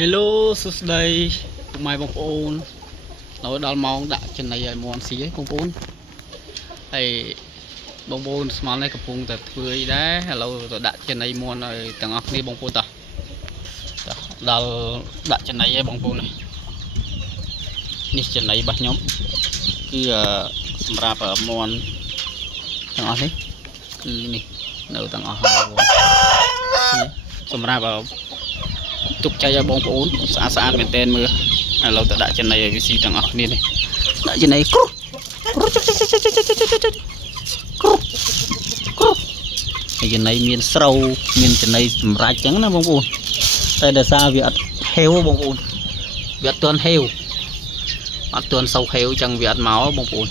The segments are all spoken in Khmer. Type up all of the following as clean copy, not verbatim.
Hello សួស្តីពុកម៉ែបងប្អូនដល់ម៉ោងដាក់ចំណីឲ្យមន់ស៊ីហើយបងប្អូនហើយបងប្អូនស្មាននេះកំពុងតែធ្វើអីដែរឥឡូវទៅដាក់ចំណីមន់ឲ្យទាំងអស់គ្នាបងប្អូនតោះដល់ដាក់ចំណីឲ្យបងប្អូននេះចំណីរបស់ខ្ញុំគឺសម្រាប់មន់ទាំងអស់នេះគឺនេះនៅទាំងអស់បងប្អូនសម្រាប់ទុកចៃឲ្យបងប្អូនស្អាតមែនតើមើលឥឡូវទៅដាក់ចំណីឲ្យវាស៊ីទាំងអស់គ្នានេះដាក់ចំណីគ្រុះហើយចំណីមានស្រូវមានចំណីសម្រាប់ចឹងណាបងប្អូនតែដោយសារវាអត់ហេវបងប្អូនវាអត់ទាន់ហេវអត់ទាន់សូវហេវចឹងវាអត់មកបងប្អូនឥ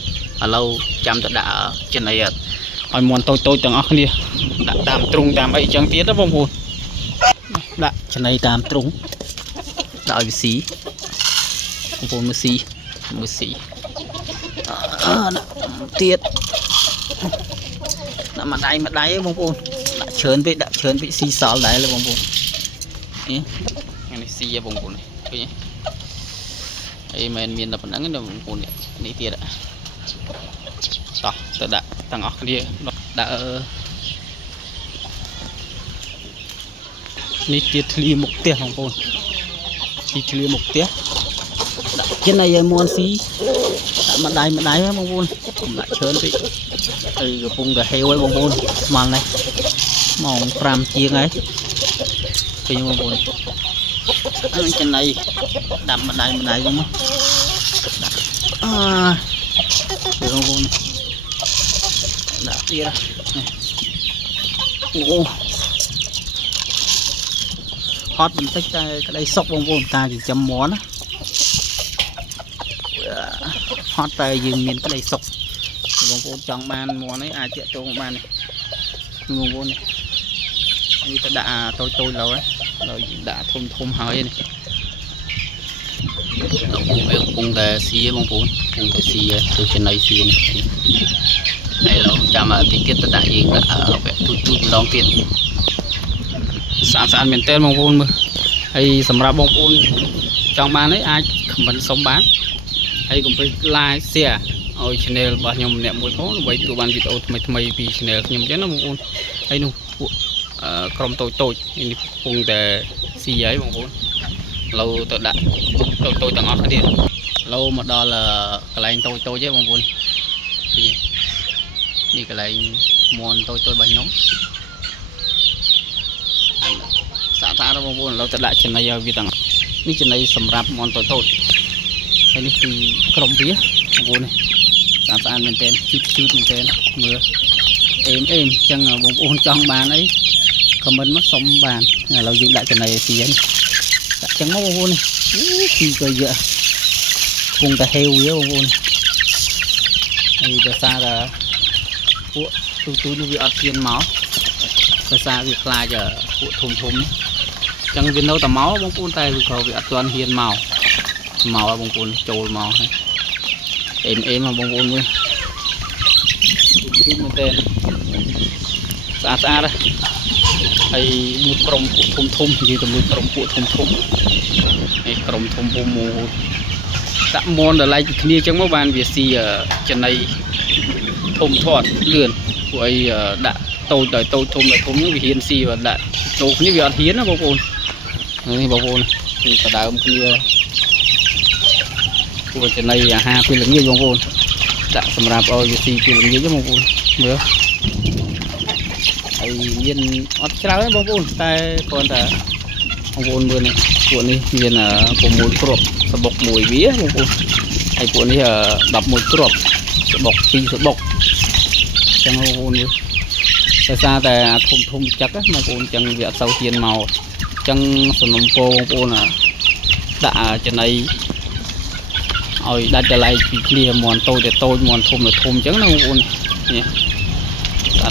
ឡូវចាំទៅដាក់ចំណីឲ្យមន់តូចទាំងអស់គ្នាដាក់តាមទ្រុងតាមអីចឹងទៀតណាបងប្អូនដាក់ចំណីតាមទ្រុងដាក់ឲ្យវាស៊ីបងប្អូនមើលស៊ីទៀតដាក់ម្ដាយបងប្អូនដាក់ច្រើនពេកស៊ីសល់ដែរបងប្អូននេះស៊ីបងប្អូនឃើញអីមិនមានតែប៉ុណ្្នឹងទេបងប្អូននេះទៀតតោះទៅដាក់ទាំងអស់គ្នាដាក់នេះទៀតធ្លាមុខផ្ទះបងប្អូនធ្លាមុខផ្ទះដាក់ចំណីឲ្យមន់ស៊ីដាក់ម្ដាយបងប្អូនដាក់ច្រើនពេកហើយកំពុងតែហេវហើយបងប្អូនស្មាននេះម៉ោង5ជាងហើយឃើញបងប្អូនហើយចំណីដាក់ម្ដាយហ្នឹងមកឃើញបងប្អូនដាក់ទៀតអូហត់បន្តិចតែក្តីសុខបងប្អូនការចិញ្ចឹមមន់ណាហត់តែយើងមានក្តីសុខបងប្អូនចង់បានមន់នេះអាចតាក់ទងបានបងប្អូននេះទៅដាក់តូចឡើយយើងដាក់ធំហើយនេះកំពុងតែស៊ីបងប្អូនកំពុងតែស៊ីទៅចំណីស៊ីនេះហើយឡូវចាំតិចទៀតទៅដាក់យើងដាក់វគ្គទូចម្ដងទៀតស្អាតមែនតើបងប្អូនមើលហើយសម្រាប់បងប្អូនចង់បាននេះអាចខមមិនសុំបានហើយកុំភ្លេច like share ឲ្យ channel របស់ខ្ញុំម្នាក់មួយផងដើម្បីទទួលបានវីដេអូថ្មីពី channel ខ្ញុំអញ្ចឹងណាបងប្អូនហើយនោះពួកក្រុមតូចនេះកំពុងតែស៊ីហើយបងប្អូនឥឡូវទៅដាក់តូចទាំងអស់គ្នាឥឡូវមកដល់កន្លែងតូចទេបងប្អូននេះកន្លែងមន់តូចរបស់ខ្ញុំស្អាតបងប្អូនឥឡូវទៅដាក់ចំណីឲ្យវាទាំងនេះចំណីសម្រាប់មន់តូចហើយនេះគឺក្រុមវាបងប្អូននេះស្អាតមែនតើជូតមែនតើមើលអេមអញ្ចឹងបងប្អូនចង់បានអីខមមិនមកសុំបានឥឡូវយើងដាក់ចំណីឲ្យស៊ីហ្នឹងដាក់ចឹងមកបងប្អូននេះស៊ីក៏យកគង់តែហេវវាបងប្អូនហើយដោយសារតែពួកទូនេះវាអត់ហ៊ានមកដោយសារវាខ្លាចពួកធំចឹងវានៅតែមកបងប្អូនតែវាក៏វាអត់ទាន់ហ៊ានមកបងប្អូនចូលមកហើយអេមបងប្អូនមើលមែនតើស្អាតហើយមួយក្រុមពួកធំនិយាយទៅមួយក្រុមពួកធំនេះក្រុមធំពុំមកដាក់មន់ដល់ឡែកពីគ្នាចឹងមកបានវាស៊ីចំណីធំធាត់លឿនពួកអីដាក់តូចធំហ្នឹងវាហ៊ានស៊ីបើដាក់ចូលគ្នាវាអត់ហ៊ានណាបងប្អូននេះបងប្អូនគឺបដើមគ្នាពួកចំណីអាហារពេលល្ងាចបងប្អូនដាក់សម្រាប់ឲ្យវាស៊ីពេលល្ងាចបងប្អូនមើលហើយមានអត់ច្រើនបងប្អូនតែគ្រាន់តែបងប្អូនមើលនេះពួកនេះមាន6គ្រាប់សបុកមួយវាបងប្អូនហើយពួកនេះ11គ្រាប់សបុក2សបុកចឹងបងប្អូនមើលដោយសារតែធំចឹកបងប្អូនចឹងវាអត់សូវហ៊ានមកចឹងសំណុំពរបងប្អូនដាក់ចំណីឲ្យដាច់ដលៃពីគ្នាមន់តូចមន់ធំចឹងណាបងប្អូននេះ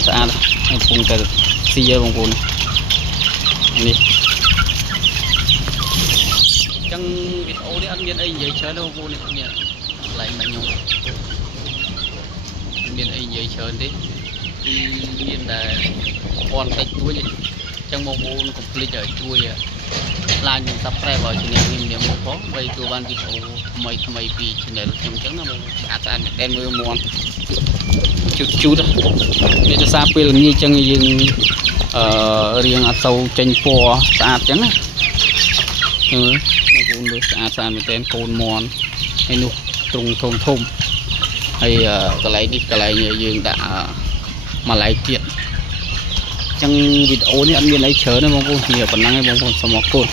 ស្អាតកំពុងតែស៊ីហើយបងប្អូននេះចឹងវីដេអូនេះអត់មានអីនិយាយច្រើនទេបងប្អូននេះកន្លែងមកខ្ញុំមានអីនិយាយច្រើនទេគឺមានតែព័ន្ធតិចតួចចឹងបងប្អូនកុំភ្លេចជួយ ឡាននឹងសាប់ប្រែបើជំនាញនេះមកផងបីទូបានវីដេអូថ្មីពី channel ខ្ញុំអញ្ចឹងណាស្អាតតែមើលមន់ជូតនេះទៅសារពេលល្ងាចអញ្ចឹងយើងរៀងអត់ទៅចេញពណ៌ស្អាតអញ្ចឹងណាមើលបងប្អូនមើលស្អាតមែនទែនកូនមន់ហើយនោះទ្រង់ធំហើយកន្លែងនេះកន្លែងយើងដាក់មួយឡែកទៀតអញ្ចឹងវីដេអូនេះអត់មានអីច្រើនទេបងប្អូនវាប៉ុណ្ណឹងឯងបងប្អូនសូមអរគុណ